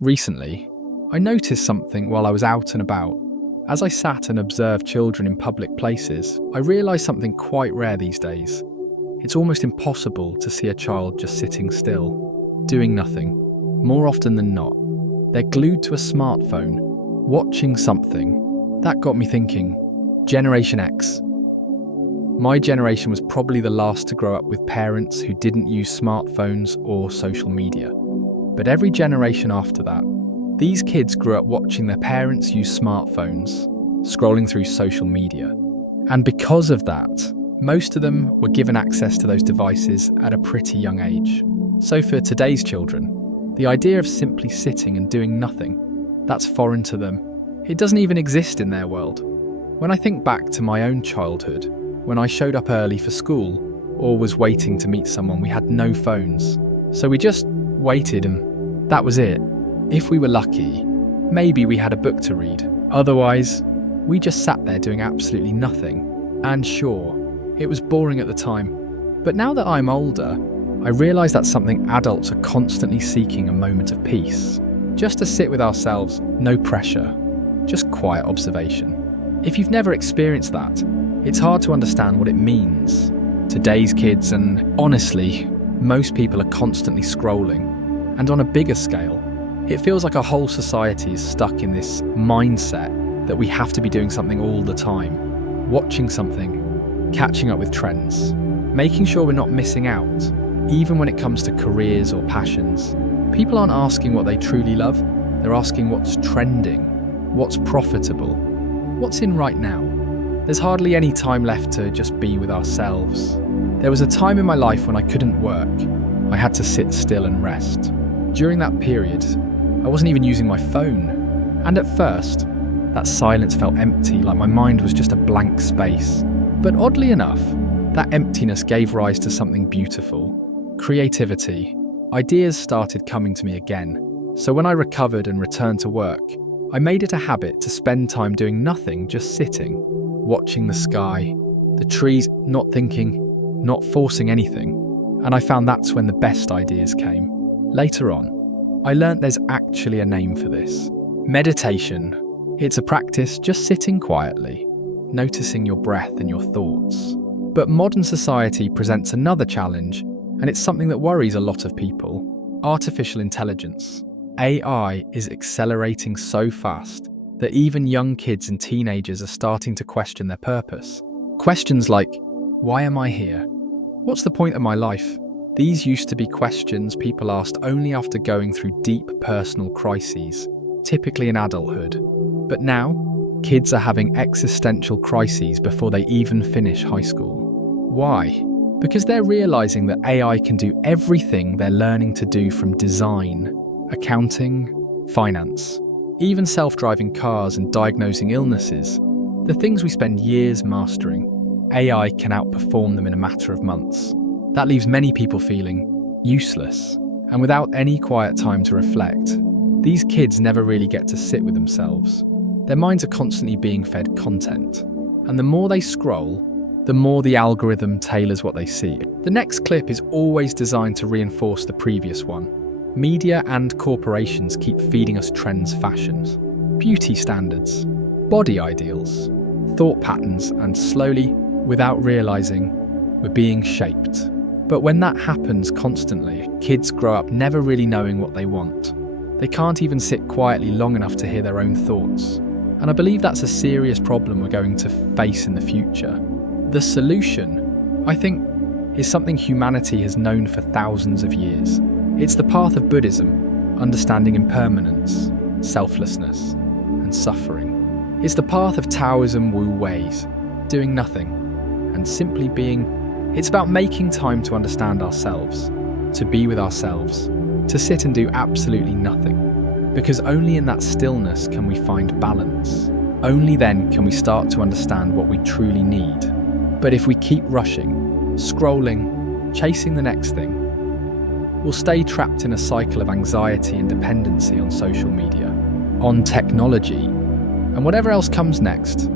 Recently, I noticed something while I was out and about. As I sat and observed children in public places, I realised something quite rare these days. It's almost impossible to see a child just sitting still, doing nothing. More often than not, they're glued to a smartphone, watching something. That got me thinking, Generation X. My generation was probably the last to grow up with parents who didn't use smartphones or social media. But every generation after that, these kids grew up watching their parents use smartphones, scrolling through social media. And because of that, most of them were given access to those devices at a pretty young age. So for today's children, the idea of simply sitting and doing nothing, that's foreign to them. It doesn't even exist in their world. When I think back to my own childhood, when I showed up early for school or was waiting to meet someone, we had no phones. So we just waited and that was it. If we were lucky, maybe we had a book to read. Otherwise, we just sat there doing absolutely nothing. And sure, it was boring at the time. But now that I'm older, I realise that's something adults are constantly seeking: a moment of peace. Just to sit with ourselves, no pressure, just quiet observation. If you've never experienced that, it's hard to understand what it means. Today's kids, and honestly, most people are constantly scrolling. And on a bigger scale, it feels like our whole society is stuck in this mindset that we have to be doing something all the time, watching something, catching up with trends, making sure we're not missing out, even when it comes to careers or passions. People aren't asking what they truly love, they're asking what's trending, what's profitable, what's in right now. There's hardly any time left to just be with ourselves. There was a time in my life when I couldn't work. I had to sit still and rest. During that period, I wasn't even using my phone. And at first, that silence felt empty, like my mind was just a blank space. But oddly enough, that emptiness gave rise to something beautiful. Creativity. Ideas started coming to me again. So when I recovered and returned to work, I made it a habit to spend time doing nothing, just sitting, watching the sky, the trees, not thinking, not forcing anything. And I found that's when the best ideas came. Later on, I learnt there's actually a name for this. Meditation. It's a practice just sitting quietly, noticing your breath and your thoughts. But modern society presents another challenge, and it's something that worries a lot of people. Artificial intelligence. AI is accelerating so fast that even young kids and teenagers are starting to question their purpose. Questions like, why am I here? What's the point of my life? These used to be questions people asked only after going through deep personal crises, typically in adulthood. But now, kids are having existential crises before they even finish high school. Why? Because they're realising that AI can do everything they're learning to do, from design, accounting, finance, even self-driving cars and diagnosing illnesses. The things we spend years mastering, AI can outperform them in a matter of months. That leaves many people feeling useless, and without any quiet time to reflect. These kids never really get to sit with themselves. Their minds are constantly being fed content, and the more they scroll, the more the algorithm tailors what they see. The next clip is always designed to reinforce the previous one. Media and corporations keep feeding us trends, fashions, beauty standards, body ideals, thought patterns, and slowly, without realising, we're being shaped. But when that happens constantly, kids grow up never really knowing what they want. They can't even sit quietly long enough to hear their own thoughts. And I believe that's a serious problem we're going to face in the future. The solution, I think, is something humanity has known for thousands of years. It's the path of Buddhism, understanding impermanence, selflessness, and suffering. It's the path of Taoism, Wu Wei's, doing nothing, and simply being. It's about making time to understand ourselves, to be with ourselves, to sit and do absolutely nothing. Because only in that stillness can we find balance. Only then can we start to understand what we truly need. But if we keep rushing, scrolling, chasing the next thing, we'll stay trapped in a cycle of anxiety and dependency on social media, on technology, and whatever else comes next.